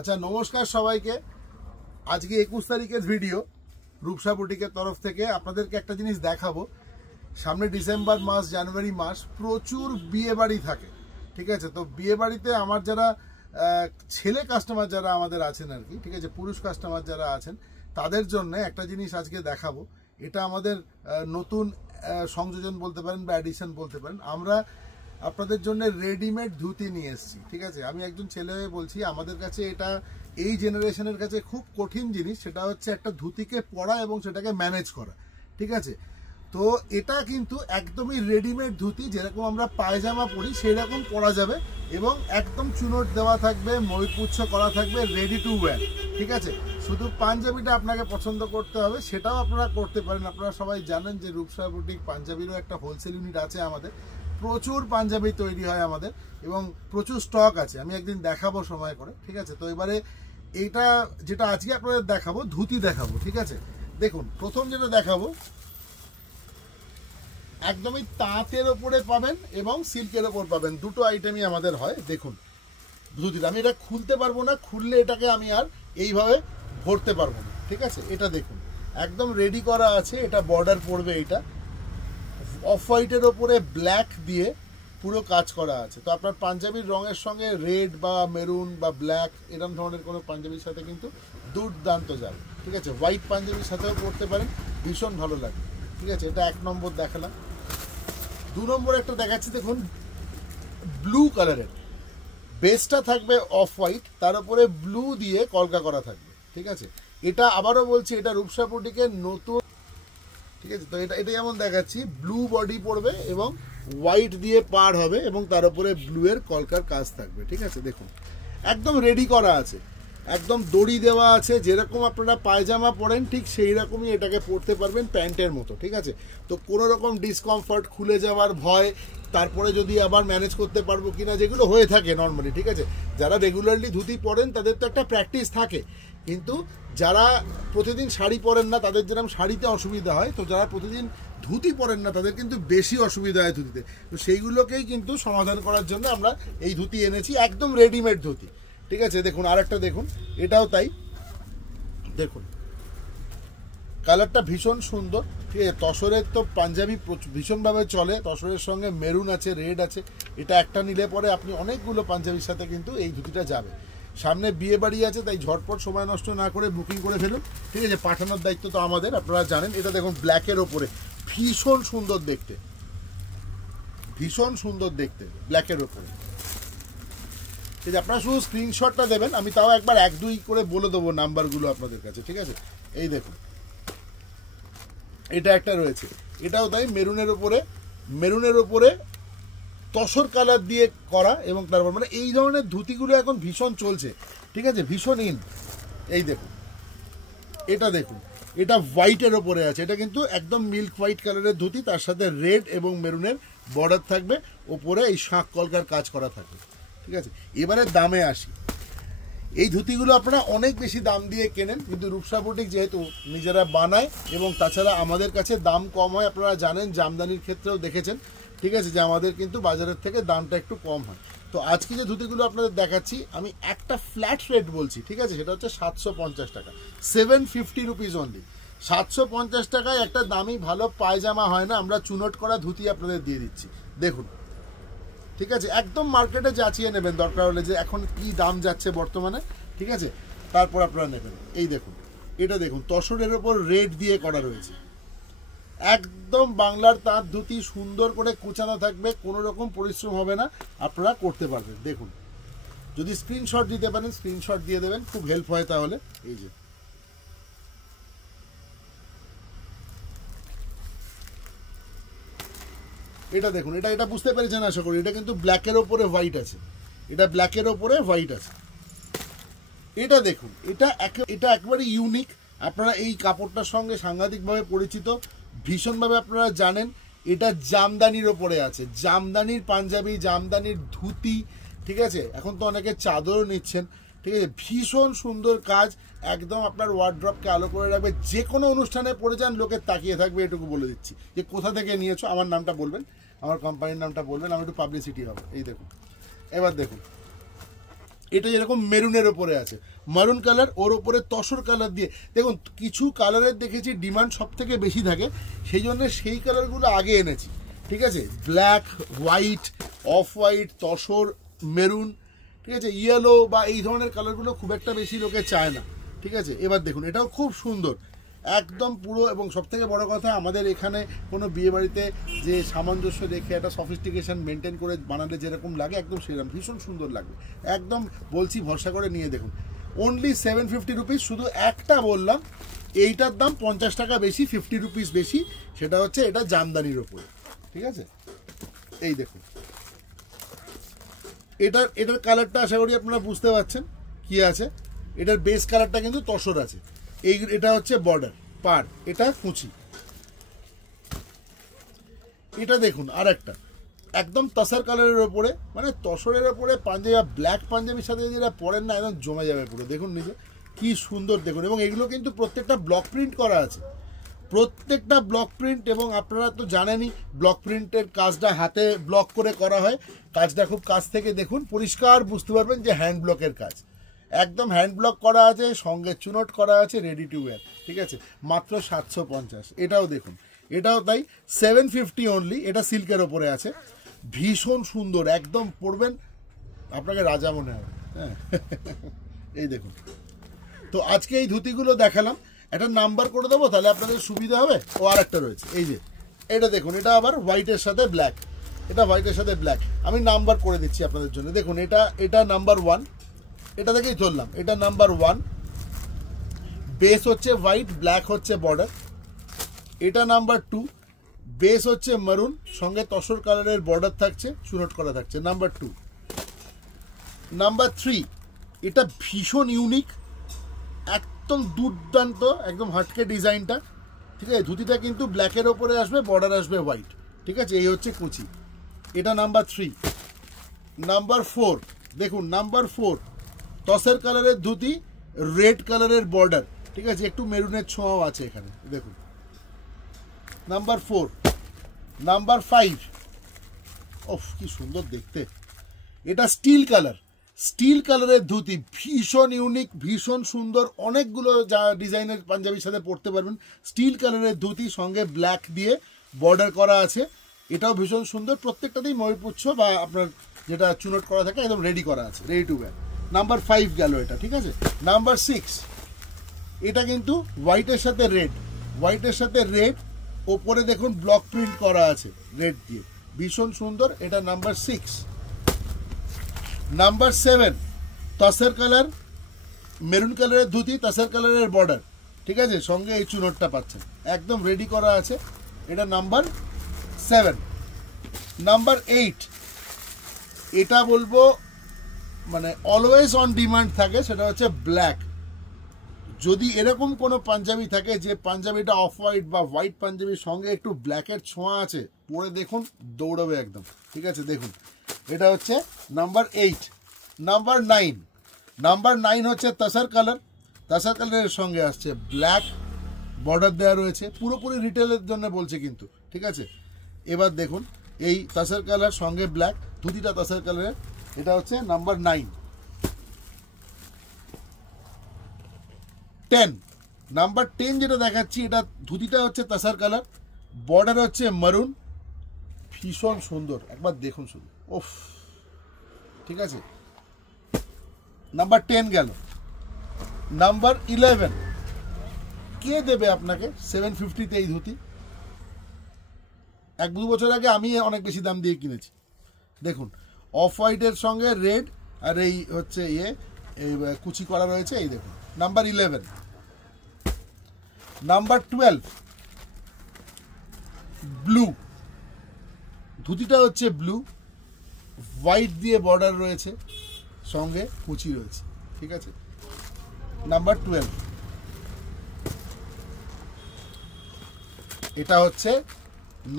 আচ্ছা, নমস্কার সবাইকে। আজকে 21 তারিখের ভিডিও রূপসা বুটিকের তরফ থেকে আপনাদেরকে একটা জিনিস দেখাবো। সামনে ডিসেম্বর মাস, জানুয়ারি মাস, প্রচুর বিয়ে বাড়ি থাকে, ঠিক আছে? তো বিয়ে বাড়িতে আমার যারা ছেলে কাস্টমার যারা আমাদের আছেন আর কি, ঠিক আছে, পুরুষ কাস্টমার যারা আছেন তাদের জন্য একটা জিনিস আজকে দেখাবো। এটা আমাদের নতুন সংযোজন বলতে পারেন বা অ্যাডিশন বলতে পারেন। আমরা আপনাদের জন্য রেডিমেড ধুতি নিয়ে এসেছি, ঠিক আছে? আমি একজন ছেলে হয়ে বলছি, আমাদের কাছে এটা এই জেনারেশনের কাছে খুব কঠিন জিনিস। সেটা হচ্ছে একটা ধুতিকে পরা এবং সেটাকে ম্যানেজ করা, ঠিক আছে? তো এটা কিন্তু একদমই রেডিমেড ধুতি, যেরকম আমরা পায়জামা পরি সেই রকম পরা যাবে এবং একদম চুনোট দেওয়া থাকবে, ময়ূরপুচ্ছ করা থাকবে, রেডি টু ওয়্যার, ঠিক আছে? শুধু পাঞ্জাবিটা আপনাকে পছন্দ করতে হবে, সেটাও আপনারা করতে পারেন। আপনারা সবাই জানেন যে রূপসা বুটিক পাঞ্জাবিরও একটা হোলসেল ইউনিট আছে আমাদের। প্রচুর পাঞ্জাবি তৈরি হয় আমাদের এবং প্রচুর স্টক আছে। আমি একদিন দেখাবো সময় করে, ঠিক আছে? তো এবারে এইটা যেটা আজকে আপনাদের দেখাবো, ধুতি দেখাবো, ঠিক আছে? দেখুন, প্রথম যেটা দেখাবো একদমই তাঁতের ওপরে পাবেন এবং সিল্কের ওপর পাবেন, দুটো আইটেমই আমাদের হয়। দেখুন ধুতিটা, আমি এটা খুলতে পারবো না, খুললে এটাকে আমি আর এইভাবে ভরতে পারবো না, ঠিক আছে? এটা দেখুন একদম রেডি করা আছে। এটা বর্ডার পড়বে, এটা অফ হোয়াইটের ওপরে ব্ল্যাক দিয়ে পুরো কাজ করা আছে। তো আপনার পাঞ্জাবির রঙের সঙ্গে রেড বা মেরুন বা ব্ল্যাক এরকম ধরনের কোনো পাঞ্জাবির সাথে কিন্তু দুর্দান্ত যাবে, ঠিক আছে? হোয়াইট পাঞ্জাবির সাথেও পরতে পারেন, ভীষণ ভালো লাগে, ঠিক আছে? এটা এক নম্বর দেখালাম। দু নম্বর একটা দেখাচ্ছি, দেখুন ব্লু কালারের বেসটা থাকবে অফ হোয়াইট, তার উপরে ব্লু দিয়ে কলকা করা থাকবে, ঠিক আছে? এটা আবারও বলছি, এটা রূপসা বুটিকের নতুন, ঠিক আছে? তো এটা যেমন দেখাচ্ছি, ব্লু বডি পড়বে এবং হোয়াইট দিয়ে পার হবে এবং তার উপরে ব্লু এর কলকার কাজ থাকবে, ঠিক আছে? দেখুন একদম রেডি করা আছে, একদম দড়ি দেওয়া আছে। যেরকম আপনারা পায়জামা পরেন ঠিক সেই রকমই এটাকে পরতে পারবেন, প্যান্টের মতো, ঠিক আছে? তো কোনো রকম ডিসকমফর্ট, খুলে যাওয়ার ভয়, তারপরে যদি আবার ম্যানেজ করতে পারবো কিনা, যেগুলো হয়ে থাকে নর্মালি, ঠিক আছে? যারা রেগুলারলি ধুতি পরেন তাদের তো একটা প্র্যাকটিস থাকে, কিন্তু যারা প্রতিদিন শাড়ি পরেন না তাদের যেরকম শাড়িতে অসুবিধা হয়, তো যারা প্রতিদিন ধুতি পরেন না তাদের কিন্তু বেশি অসুবিধা হয় ধুতিতে। তো সেইগুলোকেই কিন্তু সমাধান করার জন্য আমরা এই ধুতি এনেছি, একদম রেডিমেড ধুতি, ঠিক আছে? দেখুন আরেকটা দেখুন, এটাও তাই। দেখুন কালারটা ভীষণ সুন্দর, ঠিক আছে? তসরের তো পাঞ্জাবি ভীষণভাবে চলে, তসরের সঙ্গে মেরুন আছে, রেড আছে। এটা একটা নিলে পরে আপনি অনেকগুলো পাঞ্জাবির সাথে কিন্তু এই ধুতিটা যাবে। সামনে বিয়ে বাড়ি আছে, তাই ঝটপট সময় নষ্ট না করে বুকিং করে ফেলুন, ঠিক আছে? পাঠানোর দায়িত্ব তো আমাদের, আপনারা জানেন। এটা দেখুন ব্ল্যাকের ওপরে ভীষণ সুন্দর দেখতে, ভীষণ সুন্দর দেখতে ব্ল্যাকের ওপরে, ঠিক আছে? আপনারা শুধু স্ক্রিনশটটা দেবেন, আমি তাও একবার এক দুই করে বলে দেবো নাম্বারগুলো আপনাদের কাছে, ঠিক আছে? এই দেখুন এটা একটা রয়েছে, এটাও তাই, মেরুনের ওপরে তসর কালার দিয়ে করা এবং তারপর মানে এই ধরনের ধুতিগুলো এখন ভীষণ চলছে, ঠিক আছে? ভীষণ ইন। এই দেখুন এটা দেখুন, এটা হোয়াইটের ওপরে আছে, এটা কিন্তু একদম মিল্ক হোয়াইট কালারের ধুতি, তার সাথে রেড এবং মেরুনের বর্ডার থাকবে, ওপরে এই শাঁখ কলকার কাজ করা থাকবে, ঠিক আছে? এবারে দামে আসি। এই ধুতিগুলো আপনারা অনেক বেশি দাম দিয়ে কেনেন, কিন্তু রূপসা বুটিক যেহেতু নিজেরা বানায় এবং তাছাড়া আমাদের কাছে দাম কম হয়, আপনারা জানেন, জামদানির ক্ষেত্রেও দেখেছেন, ঠিক আছে, যে আমাদের কিন্তু বাজারের থেকে দামটা একটু কম হয়। তো আজকে যে ধুতিগুলো আপনাদের দেখাচ্ছি আমি একটা ফ্ল্যাট রেট বলছি, ঠিক আছে? সেটা হচ্ছে 750 টাকা, 750 রুপিস অনলি। 750 টাকায় একটা দামি ভালো পায়জামা হয় না, আমরা চুনোট করা ধুতি আপনাদের দিয়ে দিচ্ছি। দেখুন, ঠিক আছে? একদম মার্কেটে যাচিয়ে নেবেন দরকার হলে যে এখন কি দাম যাচ্ছে বর্তমানে, ঠিক আছে? তারপর আপনারা নেবেন। এই দেখুন এটা দেখুন, তসরের ওপর রেড দিয়ে করা রয়েছে, একদম বাংলার তাঁত ধুতি, সুন্দর করে কুচানো থাকবে, কোনো রকম পরিশ্রম হবে না, আপনারা করতে পারবেন। দেখুন, যদি স্ক্রিনশট দিতে পারেন স্ক্রিনশট দিয়ে দেবেন, খুব হেল্প হয় তাহলে। এই যে এটা দেখুন, এটা বুঝতে পেরেছেন আশা করি। এটা কিন্তু ব্ল্যাকের ওপরে হোয়াইট আছে, এটা ব্ল্যাকের ওপরে হোয়াইট আছে। এটা দেখুন, এটা একেবারে ইউনিক। আপনারা এই কাপড়টার সঙ্গে সাংঘাতিকভাবে পরিচিত, ভীষণভাবে আপনারা জানেন। এটা জামদানির ওপরে আছে, জামদানির পাঞ্জাবি, জামদানির ধুতি, ঠিক আছে? এখন তো অনেকে চাদরও নিচ্ছেন, ঠিক আছে? ভীষণ সুন্দর কাজ, একদম আপনার ওয়ার্ড্রপকে আলো করে রাখবে। যে কোনো অনুষ্ঠানে পরে যান, লোকে তাকিয়ে থাকবে, এটুকু বলে দিচ্ছি। যে কোথা থেকে নিয়েছো, আমার নামটা বলবেন, আমার কোম্পানির নামটা বলবেন, আমার একটু পাবলিসিটি হবে। এই দেখুন, এবার দেখুন এটা এরকম মেরুনের ওপরে আছে, মারুন কালার, ওর ওপরে তসর কালার দিয়ে। দেখুন কিছু কালারের দেখেছি ডিমান্ড সব থেকে বেশি থাকে, সেই জন্য সেই কালারগুলো আগে এনেছি, ঠিক আছে। Black, white, off white, tussar, maroon, ঠিক আছে, ইয়েলো বা এই ধরনের কালারগুলো খুব একটা বেশি লোকে চায় না, ঠিক আছে। এবার দেখুন এটাও খুব সুন্দর, একদম পুরো। এবং সবথেকে বড় কথা, আমাদের এখানে কোনো বিয়েবাড়িতে যে সামঞ্জস্য রেখে একটা সফিস্টিকেশন মেনটেন করে বানালে যেরকম লাগে একদম সেরকম ভীষণ সুন্দর লাগবে, একদম বলছি ভরসা করে নিয়ে দেখুন। Only 750 rupees. শুধু একটা বললাম এইটার দাম 50 টাকা বেশি, 50 রুপিস বেশি, সেটা হচ্ছে এটা জামদানির ওপরে, ঠিক আছে। এই দেখুন এটার কালারটা আশা করি আপনারা বুঝতে পারছেন কি আছে। এটার বেস কালারটা কিন্তু তসর আছে, এটা হচ্ছে বর্ডার পার, এটা কুচি। এটা দেখুন আর একটা একদম তসর কালারের ওপরে, মানে তসরের ওপরে পাঞ্জাবি, ব্ল্যাক পাঞ্জাবির সাথে যদি এটা পরেন না একদম জমে যাবে পুরো। দেখুন নিজে কি সুন্দর দেখুন। এবং এগুলো কিন্তু প্রত্যেকটা ব্লক প্রিন্ট করা আছে, প্রত্যেকটা ব্লক প্রিন্ট। এবং আপনারা তো জানেনই ব্লক প্রিন্টের কাজটা হাতে ব্লক করে করা হয়, কাজটা খুব কাছ থেকে দেখুন পরিষ্কার বুঝতে পারবেন যে হ্যান্ড ব্লকের কাজ, একদম হ্যান্ড ব্লক করা আছে, সঙ্গে চুনোট করা আছে, রেডি টু ওয়্যার, ঠিক আছে। মাত্র 750। এটাও দেখুন, এটাও তাই 750 অনলি। এটা সিল্কের ওপরে আছে, ভীষণ সুন্দর, একদম পরবেন আপনাকে রাজা মনে হবে, হ্যাঁ। এই দেখুন, তো আজকে এই ধুতিগুলো দেখালাম, একটা নাম্বার করে দেবো তাহলে আপনাদের সুবিধা হবে। ও আর একটা রয়েছে, এই যে এটা দেখুন, এটা আবার হোয়াইটের সাথে ব্ল্যাক, এটা হোয়াইটের সাথে ব্ল্যাক, আমি নাম্বার করে দিচ্ছি আপনাদের জন্য। দেখুন এটা নাম্বার 1, এটা থেকেই ধরলাম, এটা নাম্বার 1, বেস হচ্ছে হোয়াইট, ব্ল্যাক হচ্ছে বর্ডার। এটা নাম্বার 2, বেস হচ্ছে মারুন, সঙ্গে তসর কালারের বর্ডার থাকছে, চুনট করা থাকছে, নাম্বার 2। নাম্বার 3, এটা ভীষণ ইউনিক, একদম দুর্দান্ত, একদম হাটকে ডিজাইনটা, ঠিক আছে। ধুতিটা কিন্তু ব্ল্যাকের ওপরে আসবে, বর্ডার আসবে হোয়াইট, ঠিক আছে। এই হচ্ছে কুচি, এটা নাম্বার 3। নাম্বার 4, দেখুন নাম্বার 4, তসর কালারের ধুতি, রেড কালারের বর্ডার, ঠিক আছে, একটু মেরুনের ছোঁয়াও আছে এখানে, দেখুন নাম্বার 4। নাম্বার 5, ওফ কি সুন্দর দেখতে, এটা স্টিল কালার, স্টিল কালারের ধুতি, ভীষণ ইউনিক, ভীষণ সুন্দর, অনেকগুলো যা ডিজাইনের পাঞ্জাবির সাথে পরতে পারবেন। স্টিল কালারের ধুতি, সঙ্গে ব্ল্যাক দিয়ে বর্ডার করা আছে, এটাও ভীষণ সুন্দর। প্রত্যেকটাতেই ময়ূরপুচ্ছ বা আপনার যেটা চুনট করা থাকে একদম রেডি করা আছে, রেডি টু ওয়্যার। নাম্বার 5 গেল এটা, ঠিক আছে। নাম্বার 6, এটা কিন্তু হোয়াইটের সাথে রেড, হোয়াইটের সাথে রেড, ওপরে দেখুন ব্লক প্রিন্ট করা আছে রেড দিয়ে, ভীষণ সুন্দর, এটা number 6। Number 7, tussar colour, maroon কালারের ধুতি, তসর কালারের বর্ডার, ঠিক আছে, সঙ্গে এই চুনটটা পাচ্ছেন, একদম রেডি করা আছে, এটা নাম্বার 7। নাম্বার 8, এটা বলবো মানে অলওয়েজ অন ডিমান্ড থাকে, সেটা হচ্ছে ব্ল্যাক। যদি এরকম কোনো পাঞ্জাবি থাকে যে পাঞ্জাবিটা অফ হোয়াইট বা হোয়াইট পাঞ্জাবির সঙ্গে একটু ব্ল্যাকের ছোঁয়া আছে, পরে দেখুন দৌড়াবে একদম, ঠিক আছে। দেখুন এটা হচ্ছে নাম্বার 8। নাম্বার 9, নাম্বার 9 হচ্ছে তসর কালার, তসর কালারের সঙ্গে আসছে ব্ল্যাক, বর্ডার দেওয়া রয়েছে, পুরোপুরি রিটেলের জন্য বলছে কিন্তু, ঠিক আছে। এবার দেখুন এই তসর কালার সঙ্গে ব্ল্যাক, ধুতিটা তসর কালারের, এটা হচ্ছে নাম্বার 9। 10, নাম্বার 10 যেটা দেখাচ্ছি, এটা ধুতিটা হচ্ছে তসর কালার, বর্ডার হচ্ছে মারুন, ভীষণ সুন্দর, একবার দেখুন শুধু, ওফ, ঠিক আছে। নাম্বার 10 গেল। নাম্বার 11, কে দেবে আপনাকে 750-তে এই ধুতি? 1-2 বছর আগে আমি অনেক বেশি দাম দিয়ে কিনেছি। দেখুন অফ হোয়াইটের সঙ্গে রেড আর এই হচ্ছে এই কুচি করা রয়েছে, এই দেখুন নাম্বার 11। নাম্বার 12, ব্লু, ধুতিটা হচ্ছে ব্লু, হোয়াইট দিয়ে বর্ডার রয়েছে, সঙ্গে কুচি রয়েছে, ঠিক আছে। নাম্বার 12, এটা হচ্ছে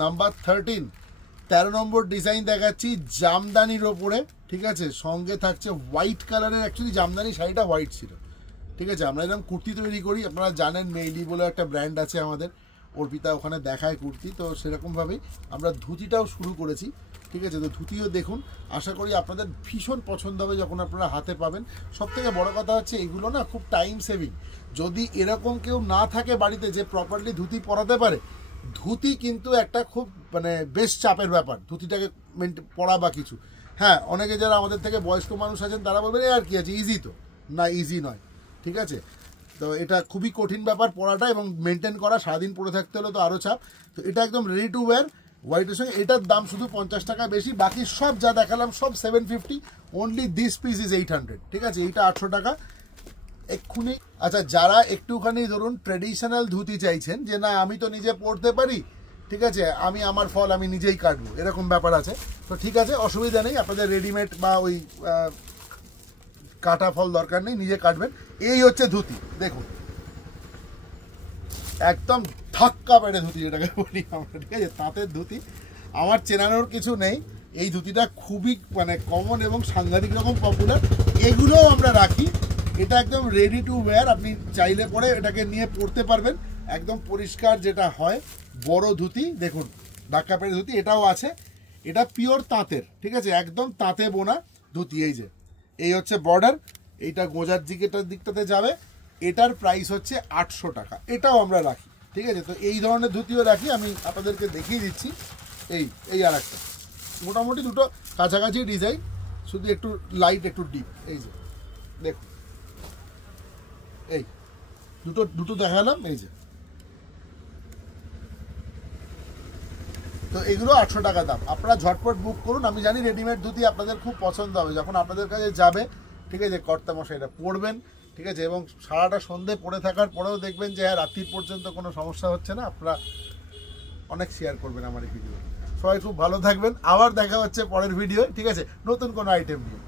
নাম্বার 13। 13 নম্বর ডিজাইন দেখাচ্ছি জামদানির ওপরে, ঠিক আছে, সঙ্গে থাকছে হোয়াইট কালারের, অ্যাকচুয়ালি জামদানি শাড়িটা হোয়াইট ছিল, ঠিক আছে। আমরা যেরকম কুর্তি তৈরি করি, আপনারা জানেন মেইলি বলে একটা ব্র্যান্ড আছে আমাদের, অর্পিতা ওখানে দেখায় কুর্তি, তো সেরকমভাবেই আমরা ধুতিটাও শুরু করেছি, ঠিক আছে। তো ধুতিও দেখুন, আশা করি আপনাদের ভীষণ পছন্দ হবে যখন আপনারা হাতে পাবেন। সব থেকে বড় কথা হচ্ছে এগুলো না খুব টাইম সেভিং। যদি এরকম কেউ না থাকে বাড়িতে যে প্রপারলি ধুতি পরাতে পারে, ধুতি কিন্তু একটা খুব মানে বেশ চাপের ব্যাপার, ধুতিটাকে পরা বা কিছু। হ্যাঁ, অনেকে যারা আমাদের থেকে বয়স্ক মানুষ আছেন তারা বলবেন আর কি আছে, ইজি তো। না, ইজি নয়, ঠিক আছে। তো এটা খুবই কঠিন ব্যাপার পরাটা, এবং মেনটেন করা, সারাদিন পরে থাকতে হলে তো আরও চাপ। তো এটা একদম রেডি টু ওয়্যার হোয়াইটের সঙ্গে। এটার দাম শুধু 50 টাকা বেশি, বাকি সব যা দেখালাম সব 750, অনলি দিস পিস ইজ 800, ঠিক আছে। এইটা 800 টাকা এক্ষুনি। আচ্ছা, যারা একটুখানি ধরুন ট্রেডিশনাল ধুতি চাইছেন, যে না আমি তো নিজে পরতে পারি, ঠিক আছে, আমি আমার ফল আমি নিজেই কাটবো, এরকম ব্যাপার আছে, তো ঠিক আছে, অসুবিধা নেই, আপনাদের রেডিমেড বা ওই কাটা ফল দরকার নেই, নিজে কাটবেন। এই হচ্ছে ধুতি, দেখুন একদম ধাক্কা পেড়ে ধুতি যেটাকে বলি আমরা, ঠিক আছে, তাঁতের ধুতি। আমার চেনানোর কিছু নেই, এই ধুতিটা খুবই মানে কমন এবং সাংঘাতিক রকম পপুলার। এগুলোও আমরা রাখি, এটা একদম রেডি টু ওয়্যার, আপনি চাইলে পরে এটাকে নিয়ে পরতে পারবেন, একদম পরিষ্কার যেটা হয় বড় ধুতি। দেখুন ধাক্কা পেড়ে ধুতি এটাও আছে, এটা পিওর তাঁতের, ঠিক আছে, একদম তাঁতে বোনা ধুতি। এই যে এই হচ্ছে বর্ডার, এইটা গোজার দিকটাতে যাবে, এটার প্রাইস হচ্ছে 800 টাকা, এটাও আমরা রাখি, ঠিক আছে। তো এই ধরনের ধুতিও রাখি, আমি আপনাদেরকে দেখিয়ে দিচ্ছি। এই আর একটা, মোটামুটি দুটো কাছাকাছি ডিজাইন, শুধু একটু লাইট একটু ডিপ। এই যে দেখুন, এই দুটো দেখালাম, এই যে। তো এগুলো 800 টাকা দাম, আপনারা ঝটপট বুক করুন। আমি জানি রেডিমেড ধুতি আপনাদের খুব পছন্দ হবে, যখন আপনাদের কাছে যাবে, ঠিক আছে, কর্তামশাইরা পরবেন, ঠিক আছে, এবং সারাটা সন্ধে পরে থাকার পরেও দেখবেন যে হ্যাঁ রাত্রির পর্যন্ত কোনো সমস্যা হচ্ছে না। আপনারা অনেক শেয়ার করবেন আমার এই ভিডিও। সবাই খুব ভালো থাকবেন, আবার দেখা হচ্ছে পরের ভিডিও, ঠিক আছে, নতুন কোনো আইটেম নিয়ে।